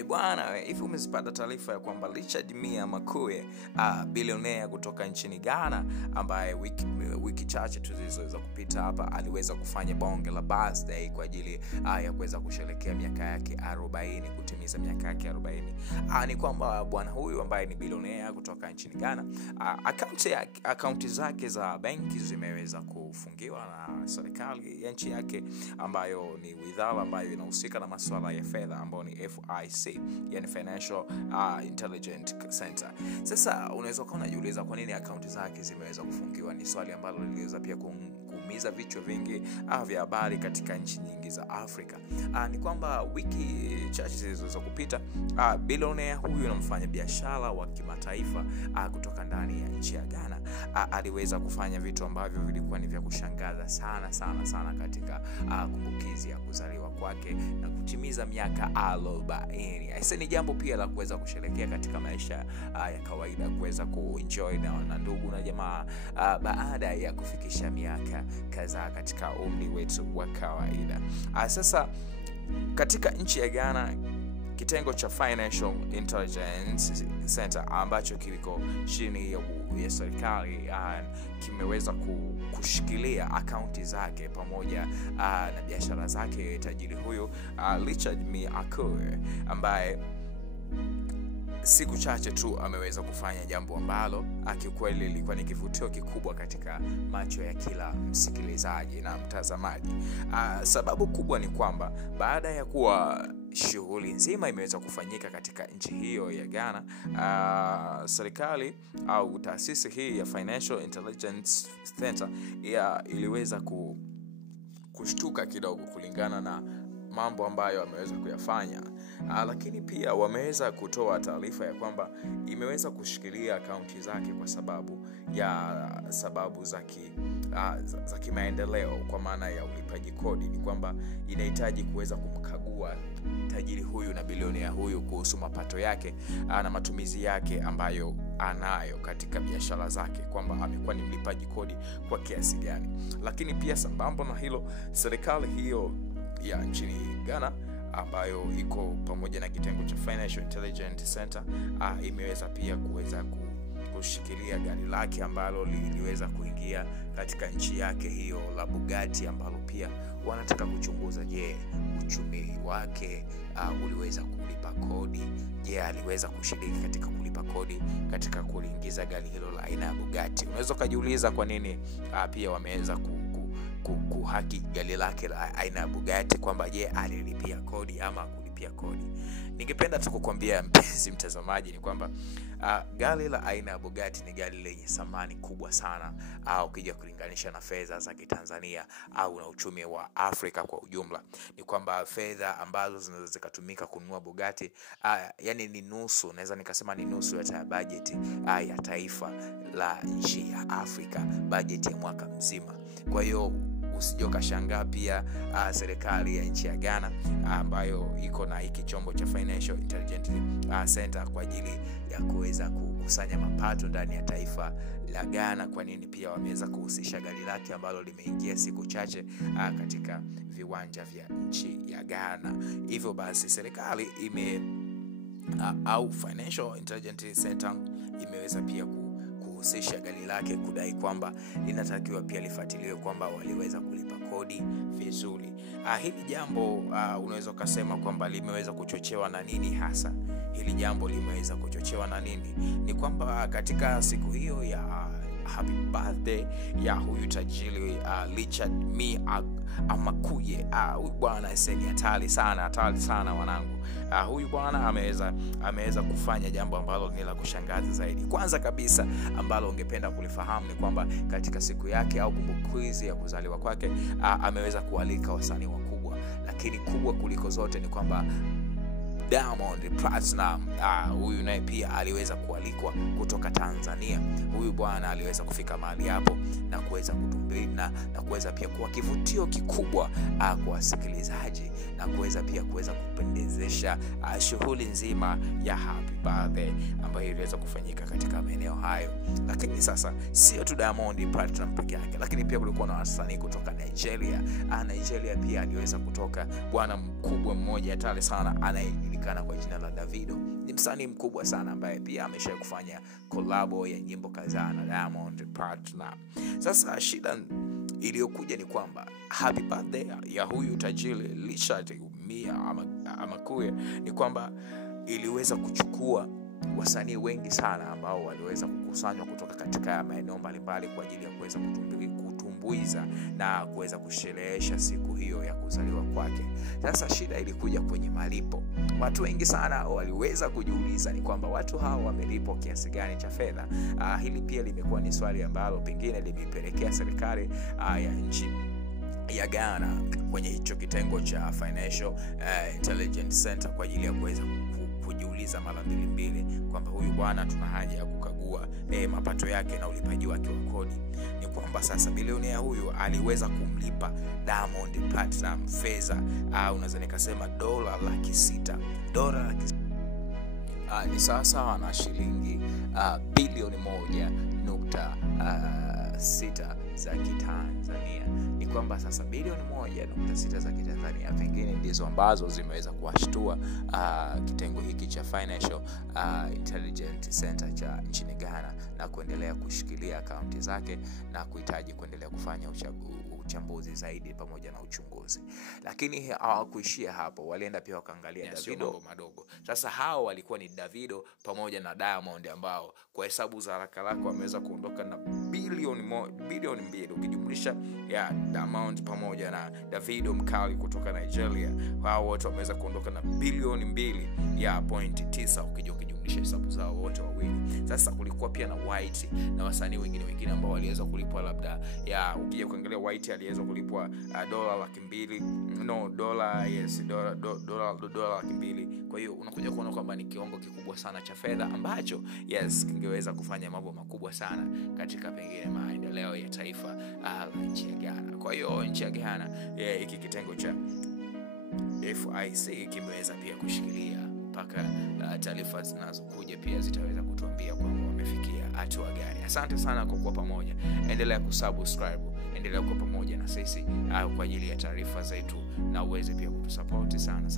Bwana, hivi umezipata taarifa ya kwamba Richard Mia Makuye, bilionea kutoka nchini Ghana, ambaye wiki chache tu zilizoweza kupita hapa aliweza kufanya bonge la birthday kwa ajili ya kuweza kusherehekea miaka yake 40, kutimiza miaka yake 40. Ni kwamba bwana huyu ambaye ni bilionea kutoka nchini Ghana, akaunti zake za benki zimeweza kufungiwa na serikali ya nchi yake, ambayo ni wizara ambayo inahusika na masuala ya fedha, ambayo ni FIC, yani Financial Intelligence Center. Sasa unaweza kujiuliza kwa nini akaunti zake zimeweza kufungiwa. Ni swali ambalo liliweza pia kuumiza vichwa vingi vya habari katika nchi nyingi za Afrika. Ni kwamba wiki chache zilizoweza kupita, bilionea huyu na mfanyabiashara wa kimataifa kutoka ndani ya nchi ya Ghana aliweza kufanya vitu ambavyo vilikuwa ni vya kushangaza sana katika kumbukizi ya kuzaliwa kwake na kutimiza miaka 40. Hasa ni jambo pia la kuweza kusherehekea katika maisha ya kawaida, kuweza kuenjoy na ndugu na jamaa baada ya kufikisha miaka kadhaa katika umri wetu wa kawaida. Sasa katika nchi ya Ghana, kitengo cha Financial Intelligence Center ambacho kiliko chini ya serikali kimeweza kushikilia akaunti zake pamoja na biashara zake tajiri huyu Richard Mia Makuye, ambaye siku chache tu ameweza kufanya jambo ambalo kiukweli lilikuwa ni kivutio kikubwa katika macho ya kila msikilizaji na mtazamaji. Sababu kubwa ni kwamba baada ya kuwa shughuli nzima imeweza kufanyika katika nchi hiyo ya Ghana, serikali au taasisi hii ya Financial Intelligence Center iliweza kushtuka kidogo kulingana na mambo ambayo ameweza kuyafanya. Lakini pia wameweza kutoa taarifa ya kwamba imeweza kushikilia akaunti zake kwa sababu za kimaendeleo, kwa maana ya ulipaji kodi. Ni kwamba inahitaji kuweza kumkagua tajiri huyu na bilionea huyu kuhusu mapato yake na matumizi yake ambayo anayo katika biashara zake, kwamba amekuwa ni mlipaji kodi kwa kiasi gani. Lakini pia sambamba na hilo, serikali hiyo ya nchini Ghana ambayo iko pamoja na kitengo cha Financial Intelligence Center imeweza pia kushikilia gari lake ambalo liliweza kuingia katika nchi yake hiyo la Bugatti, ambalo pia wanataka kuchunguza, je, uchumi wake uliweza kulipa kodi? Je, aliweza kushiriki katika kulipa kodi katika kuingiza gari hilo la aina ya Bugatti? Unaweza kujiuliza kwa nini pia wameweza kuhaki gari lake la aina ya Bugatti, kwamba je, alilipia kodi ama kulipia kodi. Ningependa tu kukwambia mpenzi mtazamaji ni kwamba gari la aina ya Bugatti ni gari lenye thamani kubwa sana ukija kulinganisha na fedha za Kitanzania au na uchumi wa Afrika kwa ujumla. Ni kwamba fedha ambazo zinaweza zikatumika kununua Bugatti yani ni nusu, naweza nikasema ni nusu ya bajeti ya taifa la nchi ya Afrika, bajeti ya mwaka mzima. Kwa hiyo usijokashangaa pia serikali ya nchi ya Ghana ambayo iko na hiki chombo cha Financial Intelligence Center kwa ajili ya kuweza kukusanya mapato ndani ya taifa la Ghana, kwa nini pia wameweza kuhusisha gari lake ambalo limeingia siku chache katika viwanja vya nchi ya Ghana. Hivyo basi serikali au Financial Intelligence Center imeweza pia kuhusisha gari lake, kudai kwamba linatakiwa pia lifuatiliwe kwamba waliweza kulipa kodi vizuri. Hili jambo unaweza kusema kwamba limeweza kuchochewa na nini hasa? Hili jambo limeweza kuchochewa na nini? Ni kwamba katika siku hiyo ya happy birthday ya huyu tajiri Richard Mia Makuye, huyu bwana ni hatari sana wanangu. Huyu bwana ameweza kufanya jambo ambalo ni la kushangaza zaidi. Kwanza kabisa ambalo ungependa kulifahamu ni kwamba katika siku yake au kumbukizi ya kuzaliwa kwake ameweza kualika wasanii wakubwa, lakini kubwa kuliko zote ni kwamba Diamond Platnumz huyu naye pia aliweza kualikwa kutoka Tanzania. Huyu bwana aliweza kufika mahali hapo na kuweza kutumbuiza na kuweza pia kuwa kivutio kikubwa kwa wasikilizaji na kuweza kupendezesha shughuli nzima ya happy birthday ambayo iliweza kufanyika katika maeneo hayo. Lakini sasa sio tu Diamond Platnumz pekee yake, lakini pia kulikuwa na wasanii kutoka Nigeria. Nigeria pia aliweza kutoka bwana mkubwa mmoja hatari sana anayejulikana anajulikana kwa jina la Davido. Ni msanii mkubwa sana ambaye pia amesha kufanya collabo ya nyimbo kadhaa na Diamond Platnumz. Sasa shida iliyokuja ni kwamba happy birthday ya huyu tajiri Richard Mia Amakuye ni kwamba iliweza kuchukua wasanii wengi sana ambao waliweza kukusanywa kutoka katika maeneo mbalimbali kwa ajili ya kuweza kutumbuiza na kuweza kusherehesha siku hiyo ya kuzaliwa kwake. Sasa shida ilikuja kwenye malipo. Watu wengi sana waliweza kujiuliza ni kwamba watu hao wamelipwa kiasi gani cha fedha. Hili pia limekuwa ni swali ambalo pengine limepelekea serikali ya nchi ya Ghana kwenye hicho kitengo cha Financial Intelligence Center kwa ajili ya kuweza kujiuliza mara mbili kwamba huyu bwana tuna haja ya kukagua mapato yake na ulipaji wake wa kodi. Ni kwamba sasa bilionea huyu aliweza kumlipa Diamond Platnumz fedha unaweza nikasema $600 ni sawa na shilingi bilioni 1.6 za Kitanzania. Ni kwamba sasa bilioni 1.6 za Kitanzania pengine ndizo ambazo zimeweza kuwashtua kitengo hiki cha Financial Intelligence Center cha nchini Ghana na kuendelea kushikilia akaunti zake na kuhitaji kuendelea kufanya uchambuzi zaidi pamoja na uchunguzi. Lakini hawakuishia hapo, walienda pia wakaangalia Davido madogo. Sasa hao walikuwa ni Davido pamoja na Diamond ambao kwa hesabu za haraka wameweza kuondoka na bilioni 2 ukijumlisha ya Diamond pamoja na Davido mkali kutoka Nigeria. Hao wote wameweza kuondoka na bilioni 2.9 ukijumlisha hesabu zao wote wawili. Sasa kulikuwa pia na White na wasanii wengine ambao waliweza kulipwa labda ya ukija kuangalia White aliweza kulipwa $200,000. Kwa hiyo unakuja kuona kwamba ni kiwango kikubwa sana cha fedha ambacho kingeweza kufanya mambo makubwa sana katika pengine maendeleo ya taifa la nchi ya Ghana. Kwa hiyo nchi ya Ghana hiki kitengo cha FIC kimeweza pia kushikilia mpaka taarifa zinazokuja pia zitaweza kutuambia kwamba wamefikia hatua gani. Asante sana kwa kuwa pamoja. Endelea kusubscribe, endelea kuwa pamoja na sisi kwa ajili ya taarifa zetu na uweze pia kutusupport sana.